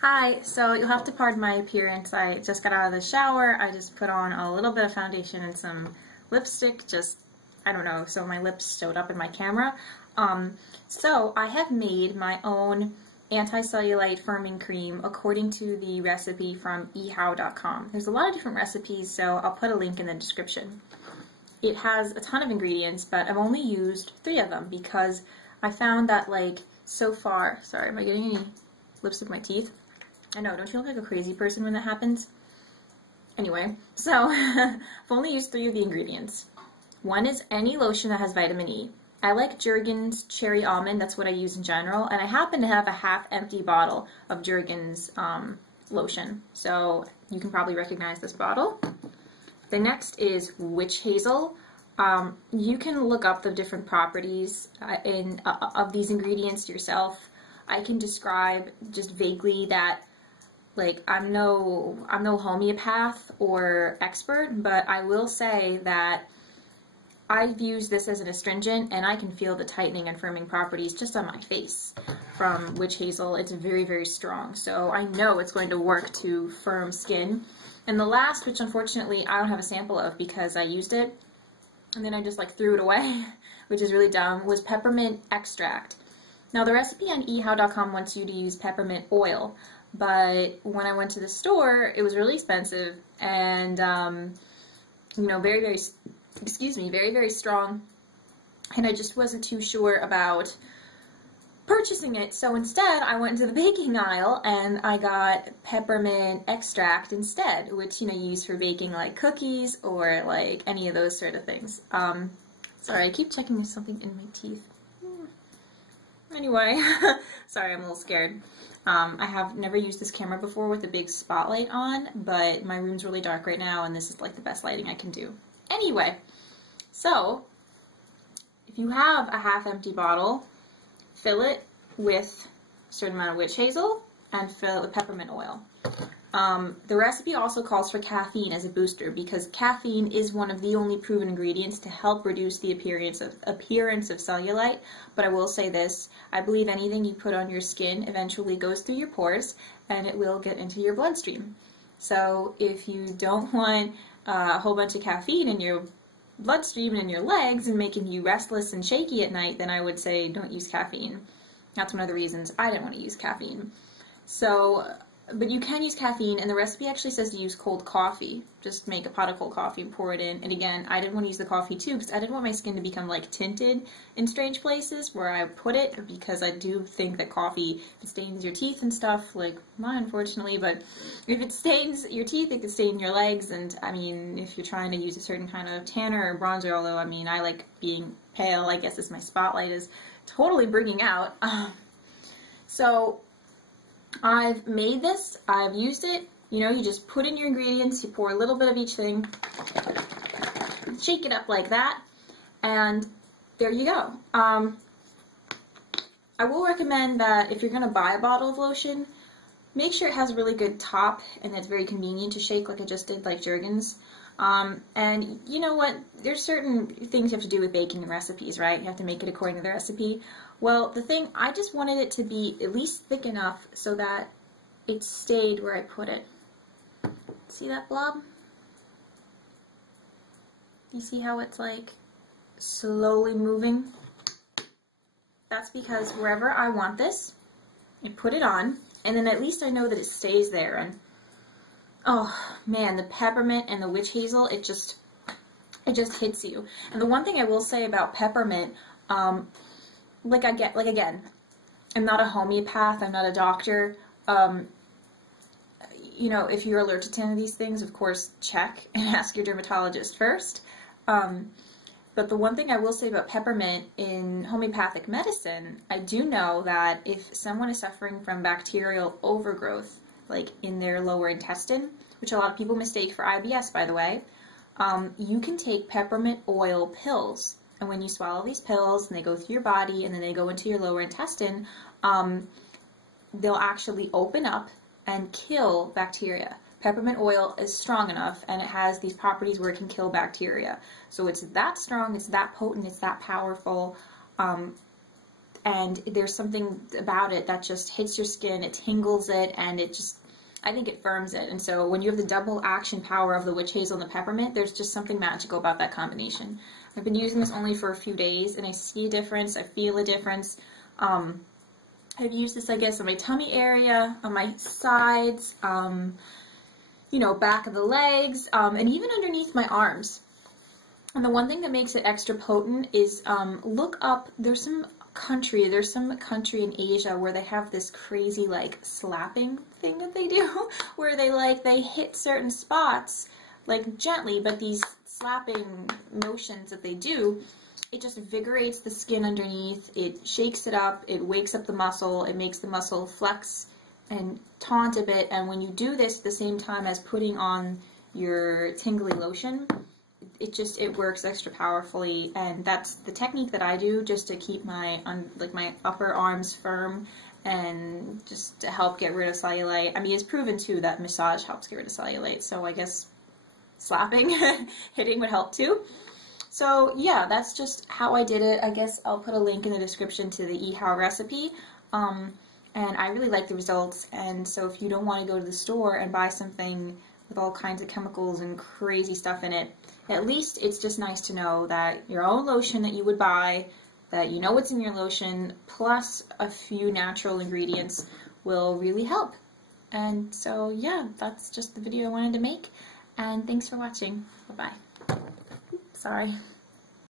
Hi, so you'll have to pardon my appearance. I just got out of the shower. I just put on a little bit of foundation and some lipstick, I don't know, so my lips showed up in my camera. So I have made my own anti-cellulite firming cream according to the recipe from ehow.com. There's a lot of different recipes, so I'll put a link in the description. It has a ton of ingredients, but I've only used 3 of them because I found that, like, so far, sorry, am I getting any lipstick in my teeth? I know, don't you look like a crazy person when that happens? Anyway, so I've only used 3 of the ingredients. One is any lotion that has vitamin E. I like Jergens Cherry Almond, that's what I use in general, and I happen to have a half-empty bottle of Jergens lotion, so you can probably recognize this bottle. The next is Witch Hazel. You can look up the different properties of these ingredients yourself. I can describe just vaguely that, like, I'm no homeopath or expert, but I will say that I've used this as an astringent and I can feel the tightening and firming properties just on my face from Witch Hazel. It's very, very strong, so I know it's going to work to firm skin. And the last, which unfortunately I don't have a sample of because I used it and then I just like threw it away, which is really dumb, was peppermint extract. Now the recipe on ehow.com wants you to use peppermint oil, but when I went to the store, it was really expensive and, you know, very, very strong, and I just wasn't too sure about purchasing it. So instead, I went into the baking aisle and I got peppermint extract instead, which, you know, you use for baking like cookies or like any of those sort of things. Sorry, I keep checking there's something in my teeth. Anyway, sorry, I'm a little scared. I have never used this camera before with a big spotlight on, but my room's really dark right now and this is like the best lighting I can do. Anyway, so if you have a half-empty bottle, fill it with a certain amount of witch hazel and fill it with peppermint oil. The recipe also calls for caffeine as a booster because caffeine is one of the only proven ingredients to help reduce the appearance of cellulite. But I will say this, I believe anything you put on your skin eventually goes through your pores and it will get into your bloodstream. So if you don't want a whole bunch of caffeine in your bloodstream and in your legs and making you restless and shaky at night, then I would say don't use caffeine. That's one of the reasons I didn't want to use caffeine. So, but you can use caffeine, and the recipe actually says to use cold coffee. Just make a pot of cold coffee and pour it in. And again, I didn't want to use the coffee too because I didn't want my skin to become like tinted in strange places where I put it, because I do think that coffee, if it stains your teeth and stuff, like mine unfortunately, but if it stains your teeth, it could stain your legs. And I mean, if you're trying to use a certain kind of tanner or bronzer, although I mean, I like being pale, I guess as my spotlight is totally bringing out. So I've made this, I've used it, you know, you just put in your ingredients, you pour a little bit of each thing, shake it up like that, and there you go. I will recommend that if you're going to buy a bottle of lotion, make sure it has a really good top and it's very convenient to shake like I just did, like Jergens. And you know what, there's certain things you have to do with baking and recipes, right? You have to make it according to the recipe. Well, the thing, I just wanted it to be at least thick enough so that it stayed where I put it. See that blob? Do you see how it's like slowly moving? That's because wherever I want this, I put it on, and then at least I know that it stays there. And oh man, the peppermint and the witch hazel, it just hits you. And the one thing I will say about peppermint, again, I'm not a homeopath, I'm not a doctor. You know, if you're allergic to any of these things, of course, check and ask your dermatologist first. But the one thing I will say about peppermint in homeopathic medicine, I do know that if someone is suffering from bacterial overgrowth, like in their lower intestine, which a lot of people mistake for IBS, by the way, you can take peppermint oil pills. And when you swallow these pills and they go through your body and then they go into your lower intestine, they'll actually open up and kill bacteria. Peppermint oil is strong enough and it has these properties where it can kill bacteria. So it's that strong, it's that potent, it's that powerful, and and there's something about it that just hits your skin, it tingles it, and it just, I think it firms it. And so when you have the double action power of the witch hazel and the peppermint, there's just something magical about that combination. I've been using this only for a few days, and I see a difference, I feel a difference. I've used this, I guess, on my tummy area, on my sides, you know, back of the legs, and even underneath my arms. And the one thing that makes it extra potent is, look up, there's some country in Asia where they have this crazy, like, slapping thing that they do, where they hit certain spots, like, gently, but these slapping motions that they do, it just invigorates the skin underneath, it shakes it up, it wakes up the muscle, it makes the muscle flex and taunt a bit, and when you do this at the same time as putting on your tingly lotion, it works extra powerfully. And that's the technique that I do, just to keep my my upper arms firm and just to help get rid of cellulite. I mean, it's proven too that massage helps get rid of cellulite, so I guess slapping, hitting would help too. So yeah, that's just how I did it. I guess I'll put a link in the description to the eHow recipe. And I really like the results, and so if you don't want to go to the store and buy something with all kinds of chemicals and crazy stuff in it, at least it's just nice to know that your own lotion that you would buy, that you know what's in your lotion, plus a few natural ingredients will really help. And so yeah, that's just the video I wanted to make, and thanks for watching. Bye-bye. Sorry.